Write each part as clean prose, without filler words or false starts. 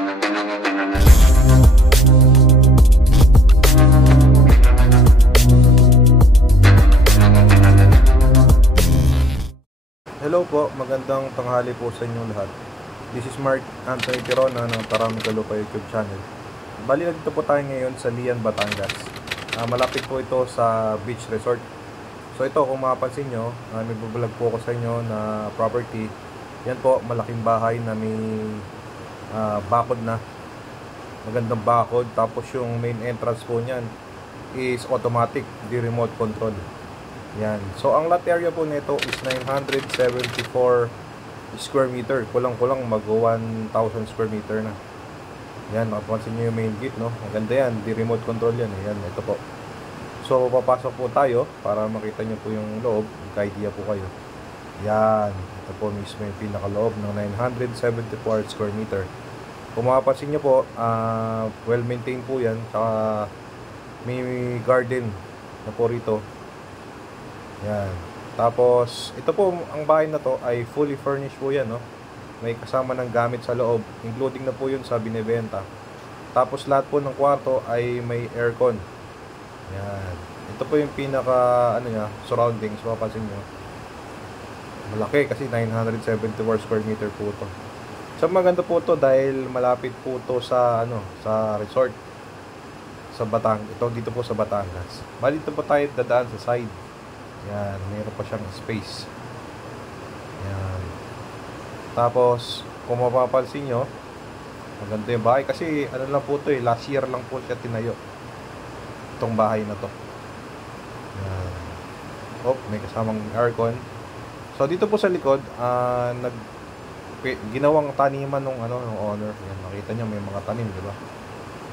Hello po, magandang tanghali po sa inyong lahat. This is Mark Anthony Tirona ng Taramika Lupa YouTube channel. Bali na dito po tayo ngayon sa Lian, Batangas. Malapit po ito sa beach resort. So ito, kung mapapansin nyo, may bubulag po ako sa inyo na property. Yan po, malaking bahay na may bakod na. Magandang bakod. Tapos yung main entrance po niyan is automatic, di remote control. Yan. So ang lot area po nito is 974 square meter. Kulang-kulang mag 1,000 square meter na. Yan, mapapansin niyo yung main gate, no? Maganda yan, di remote control yan. Yan, ito po. So papasok po tayo para makita niyo po yung loob, magka-idea po kayo. Yan, ito po mismo yung pinakaloob ng 974 square meter. Kung mapapansin niyo po, well maintained po yan. Saka may garden na po rito. Yan. Tapos, ito po, ang bahay na to ay fully furnished po yan, no? May kasama ng gamit sa loob, including na po yun sa binibenta. Tapos, lahat po ng kwarto ay may aircon. Yan. Ito po yung pinaka, surroundings, mapapansin nyo. Malaki kasi 974 square meter po to. So, maganda po to dahil malapit po to sa, sa resort. Sa dito po sa Batangas. Bali, dito po tayo dadaan sa side. Yan, mayroon pa siyang space. Yan. Tapos, kung mapapansin nyo, maganda yung bahay. Kasi, lang po to last year lang po siya tinayo. Itong bahay na to. Yan. Oh, may kasamang aircon. So, dito po sa likod, ginawang taniman ng owner. Yan, makita nyo, may mga tanim, di ba?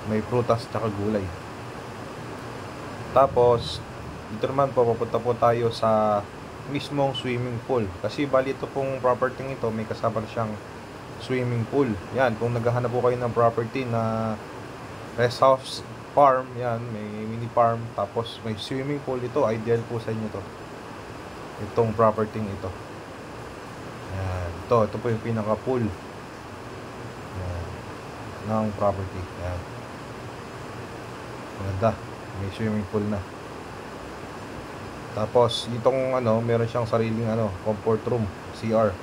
May prutas tsaka gulay. Tapos, dito naman po, papunta po tayo sa mismong swimming pool. Kasi bali ito pong property ito, may kasama siyang swimming pool. Yan, kung naghahanap po kayo ng property na rest house farm, yan, may mini farm, tapos may swimming pool, ito, ideal po sa inyo to. Itong property ito. Yan, ito po yung pinaka pool. Yan, ng property. Yan. Maganda, may swimming pool na. Tapos, itong meron siyang sariling comfort room, CR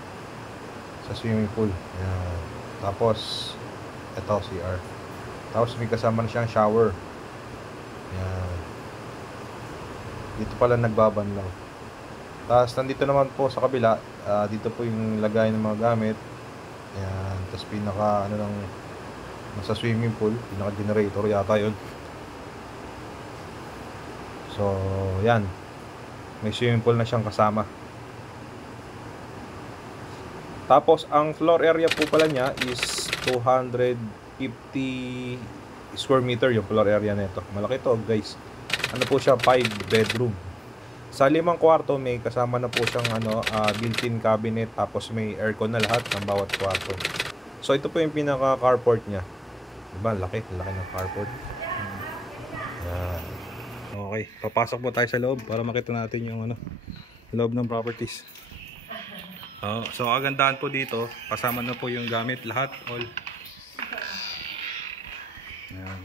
sa swimming pool. Yan. Tapos, ito CR. Tapos, may kasama na siyang shower. Yan. Dito pala nagbabanlaw. Tapos, nandito naman po sa kabila, dito po yung lagay ng mga gamit. Yan. Tapos, pinaka nasa swimming pool, pinaka generator yata yun. So, yan. May swimming pool na siyang kasama. Tapos, ang floor area po pala niya is 250 square meter yung floor area nito. Malaki to, guys. Po siya, 5 bedroom. Sa 5 kwarto, may kasama na po siyang built-in cabinet. Tapos, may aircon na lahat ng bawat kwarto. So, ito po yung pinaka carport niya. Diba? Laki ng carport. Yan. Okay, papasok po tayo sa loob para makita natin yung loob ng properties. So kagandahan po dito, kasama na po yung gamit lahat, all. Yan.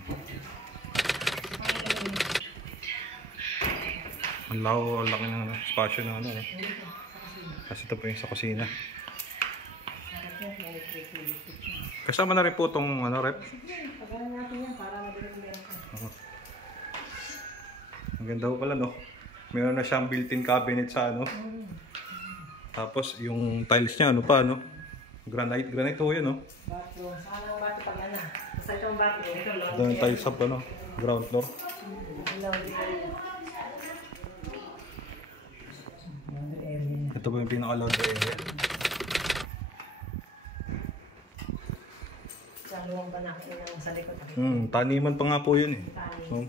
Ang laki ng spasyo na kasi ito po yung sa kusina. Kasama na rin po itong rep. Ang ganda po pala, no? Meron na siyang built-in cabinet sa Tapos yung tiles niya, Granite ho yun, no? Bathroom. Saan ang bathroom pag Basta itong bathroom. Ito yung tiles up, ground floor. Ito po yung pinaka-laundry area. Sa luwang ba natin sa likod? Taniman pa nga po yun, So,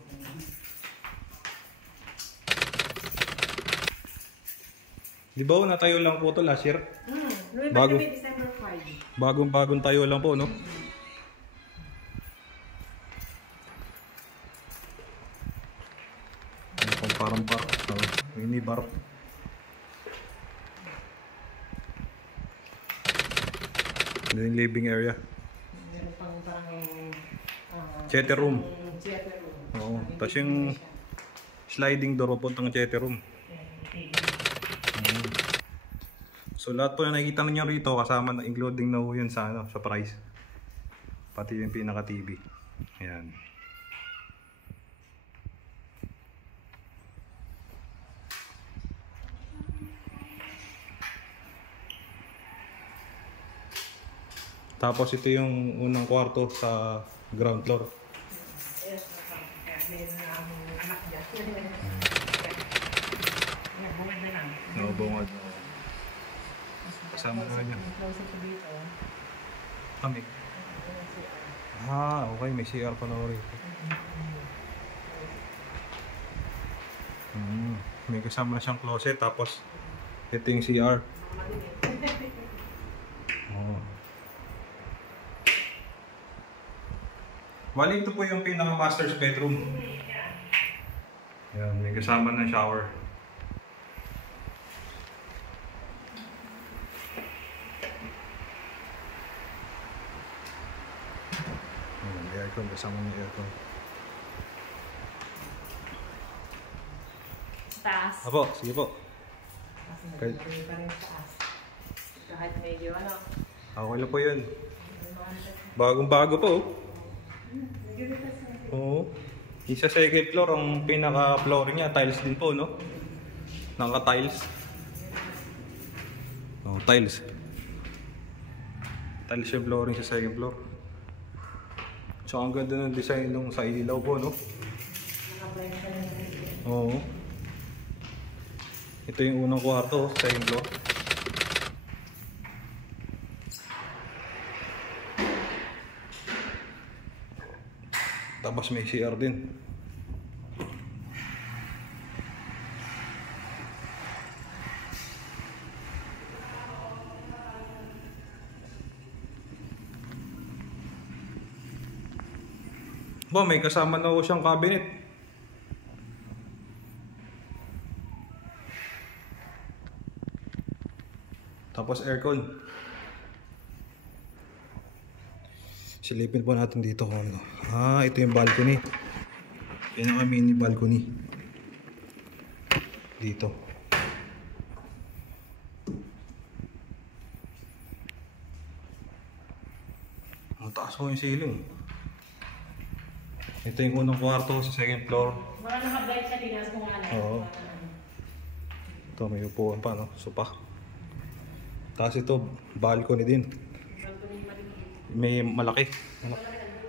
di ba natayo lang po ito last year? December 5. Bagong tayo lang po, no? Parang bar. Mini bar. Ito yung living area. parang Theater room. theater room. Oo. Tapos yung sliding door papuntang theater room. So lahat po na nakikita niyo rito kasama na including na po yun sa ano, sa price. Pati yung pinaka TV. Ayan. Tapos ito yung unang kwarto sa ground floor. Meron na aming anak dyan. Bungad na lang. No, bungad. Kasama na niya. Closer to dito. Kami. Ah, okay. May CR pa na rito. May kasama na siyang closet. Tapos ito yung CR. Oh. Bali, ito po yung pinaka-master's bedroom. Ayan, may kasama ng shower. Ayan, may aircon, kasama ng aircon. Taas. Apo, sige po. Kasi naglalagay pa rin taas. Kahit medyo ano. Okay lang po yun. Bagong-bago po. Oo. Isa second floor, ang pinaka-flooring niya, tiles din po, no? Naka-tiles. Oh, tiles. Tiles yung flooring sa second floor. So, ang ganda ng design nung sa ilaw po, no? Oo. Ito yung unang kwarto, second floor. Tapos may CR din. Ba, may kasama na po siyang cabinet. Tapos aircon. Silipin po natin dito kung ano. Ah, ito yung balcony. Pinaka mini balcony. Dito. Ang taas ko yung ceiling. Ito yung unang kwarto sa second floor. Mga naka-blind siya, tinas ko nga lang. Oo. Ito may upuan pa, no? Sopa. Tapos ito, balcony din. May malaki.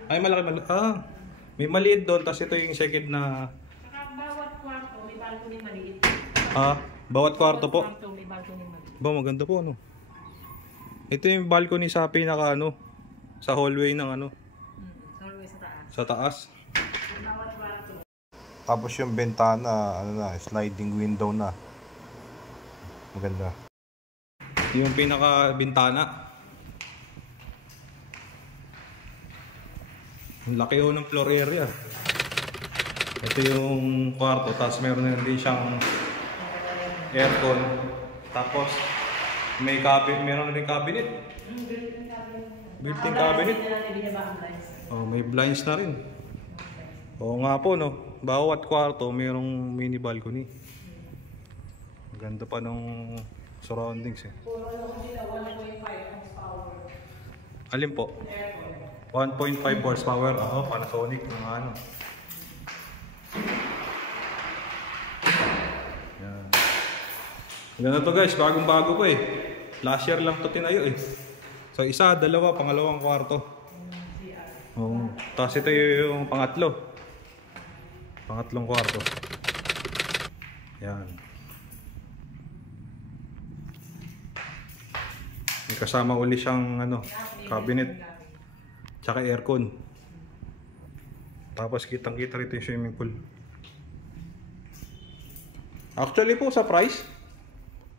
Ay, malaki. Ah, may maliit doon. Tapos ito yung second na... Saka bawat kwarto, may balcony maliit. Ah, bawat kwarto po. Bawat kwarto, may balcony maliit. Ba, maganda po, ano? Ito yung balcony sa pinaka, ano? Sa hallway ng, ano? Sorry, sa taas. Sa taas. Bawat kwarto. Tapos yung bentana, ano na, sliding window na. Maganda. Yung pinaka bintana. Ang laki ho ng floor area. Ito yung kwarto, tapos meron na din siyang aircon. Tapos may cabinet, meron na rin cabinet. Built-in cabinet. Oh, may blinds na rin. Oo nga po, no. Bawat kwarto mayroong mini balcony. Maganda pa ng surroundings eh. Puro ano ko nila, 1.5 horsepower. Alin po? Aircon. 1.5 horsepower. Oo, Panasonic. Mga ano. Yan. Ganun to guys, bagong-bago po eh. Last year lang to tinayo eh. So isa, dalawa, pangalawang kwarto. Oo. Tapos ito yung pangatlo. Pangatlong kwarto. Yan. May kasama uli siyang ano, cabinet. Tsaka aircon. Tapos kitang-kita rito yung swimming pool. Actually po sa price,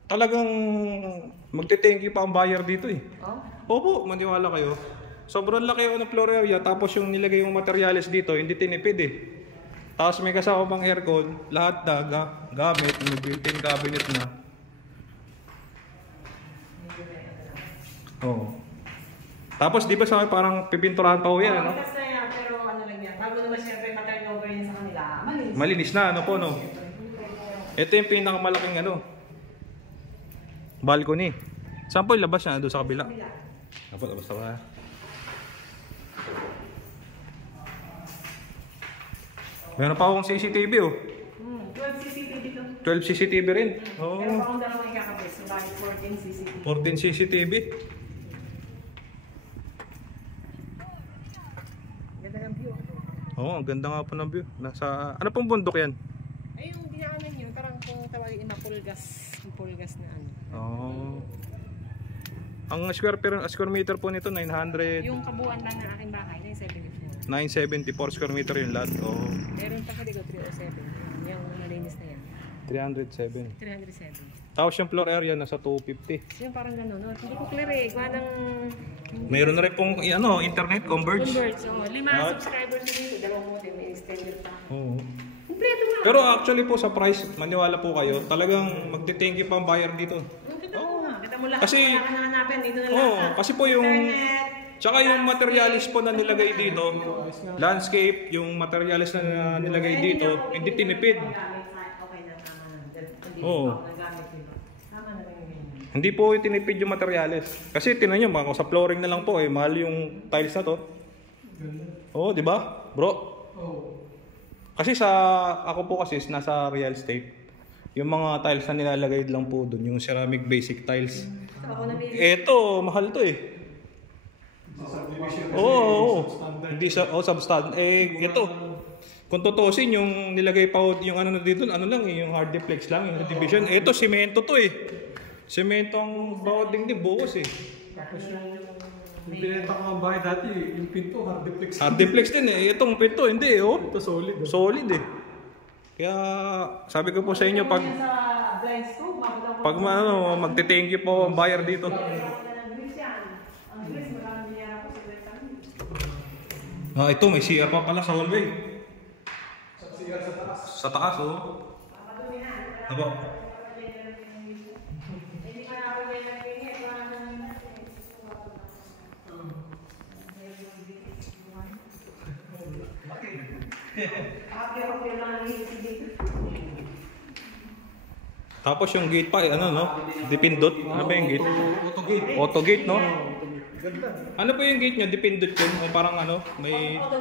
talagang magte-thank you pa ang buyer dito eh. Oh? Opo, maniwala kayo. Sobrang laki ng floor area, tapos yung nilagay yung materials dito, hindi tinipid eh. Tapos may kasama pang aircon, lahat na gamit, may built-in cabinet na. Oo. Tapos di ba sa parang pipinturahan pa ho yan, ano? Pitas na yan, pero ano lang yan. Bago naman siyempre ma-turnover yan sa kanila. Malinis. Malinis na, ano po, no? Ito yung pinakamalaking, ano, balcony. Saan po yung labas niya? Doon sa kabila. Labas ba? Meron pa akong CCTV, oh. 12 CCTV to. 12 CCTV rin. Oh. Pero pa akong dalawang ikakabit. So, bali 14 CCTV. 14 CCTV. Ganda ng view. Oo, ang ganda nga po ng view. Nasa, ano pong bundok yan? Ay, yung dinaanan yun, parang kung tawagin na pulgas na ano. Oo. Ang square meter po nito, 900. Yung kabuuan lang ng aking bahay, 974. 974 square meter yung lot. Oo. Meron pa kaligo 307. Yung nalinis na yan. 307. 307. Tapos yung floor area nasa 250. Yung parang gano'n, no? Hindi ko clear eh. Gawa ng... Mayroon na rin pong ano, internet converge. Converts, oh. 5 subscribers na dito. Dalawang modem, may extender pa. Oo. Kompleto nga. Pero actually po sa price, maniwala po kayo, talagang magte-thank you pa ang buyer dito. Kita mo nga. Kita mo lahat. Kasi, wala ka nang hanapin. Dito na Oo, lahat. kasi po yung Internet. tsaka yung materialis po na nilagay dito, landscape, yung materialis na nilagay dito, hindi tinipid. Okay na, tama na. Hindi Oo. pa ako nagamit dito. Tama na rin yun. Hindi po tinipid yung materialis. Kasi tinan nyo, mga sa flooring na lang po eh, mahal yung tiles na to. Oo, di ba? Bro? Kasi ako po kasi nasa real estate. Yung mga tiles na nilalagay lang po doon, yung ceramic basic tiles. So, ako namili. Eto, mahal to eh. Oo. Hindi sa substandard. Ito. Kung tutusin yung nilagay pa yung ano na dito, ano lang eh, yung hard deflex lang, yung division. Ito, semento to eh. Semento ang bawat dingding buhos eh. Tapos yung binenta ko ang bahay dati, yung pinto, hard deflex. Hard deflex din eh. Itong pinto, hindi eh. Oh. Ito solid. Solid eh. Kaya sabi ko po sa inyo, pag Sa blinds ko, magte-thank you po ang buyer dito. Ito may CR pa pala sa hallway. Sa taas, oh. Aba. Tapos yung gate pa, ano no? Dipindot. Ano ba yung gate? Auto gate. Auto gate, no? Ganda. Ano po yung gate nyo? Dipindot yun? May parang ano? May auto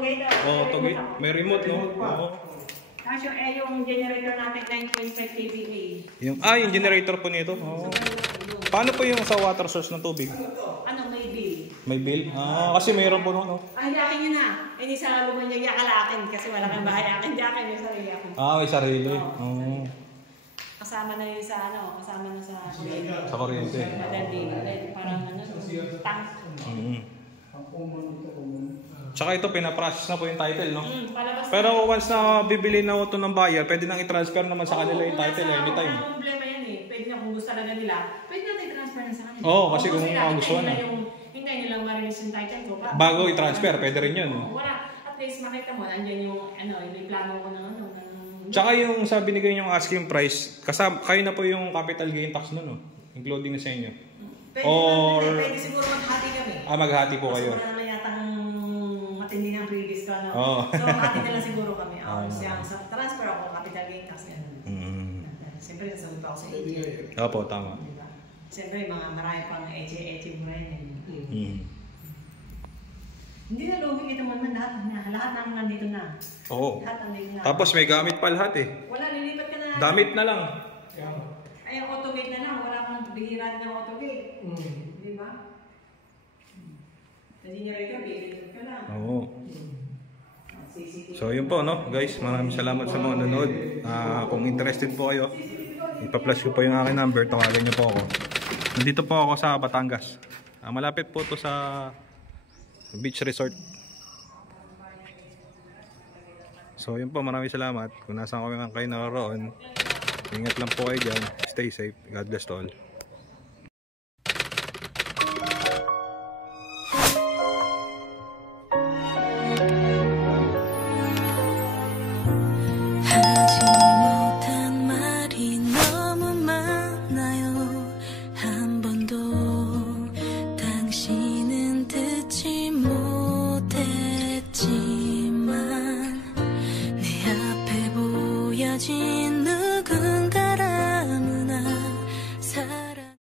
gate? May remote, no? Oo. Tapos yung generator natin 9.5 kVA. Yung generator po nito? Oo. Paano po yung sa water source ng tubig? Ano, may bill. May bill? Kasi mayroon po no? Ay, yakin yun na. Hindi sa luman niya yakala akin kasi wala kang bahay akin. Yakin yung sarili akin. May sarili. Oo. Kasama na yun sa kasama na sa kuryente. Sa kuryente. Madali. Parang tank. Tsaka ito, pinaprocess na po yung title, no? Palabas na. Pero once na bibili na ito ng buyer, pwede nang i-transfer naman sa kanila yung title anytime. Wala problema yan eh. Pwede na kung gusto talaga nila, pwede natin i-transfer na sa kanila. Oo, kasi kung gusto na. Hintayin nyo lang ma-release yung title ko. Bago i-transfer, pwede rin yun. Wala. At least makita mo, andyan yung, yung plano ko ng Tsaka yung sa binigay yung asking price, kayo na po yung capital gain tax nun, no? Including na sa inyo. Pwede siguro maghati kami. Maghati po kayo. Siguro naman yata matindi ng previous ka, no? Oo. So, maghati na lang siguro kami. Sa transfer ako, capital gain tax yan. Siyempre, nasagot pa ako sa AJ. Opo, tama. Diba? Siyempre, marami pang AJ mo rin. Hindi na lugi ito man lahat ng nandito na. Oo. Lahat nandito na. Tapos may gamit pa lahat eh. Wala, lilipat ka na. Damit na lang. Ay, ang autogate na lang. Wala kang bihira ng autogate. Di ba? Generator, bihira ka lang. Oo. So yun po, no guys, maraming salamat sa mga nanood. Kung interested po kayo, ipa-flash ko po yung aking number, tawagan niyo po ako. Nandito po ako sa Batangas. Malapit po to sa beach resort. So yun po, maraming salamat. Kung nasaan kami kayo naroon, ingat lang po kayo dyan. Stay safe. God bless to all. 당신은 듣지 近了更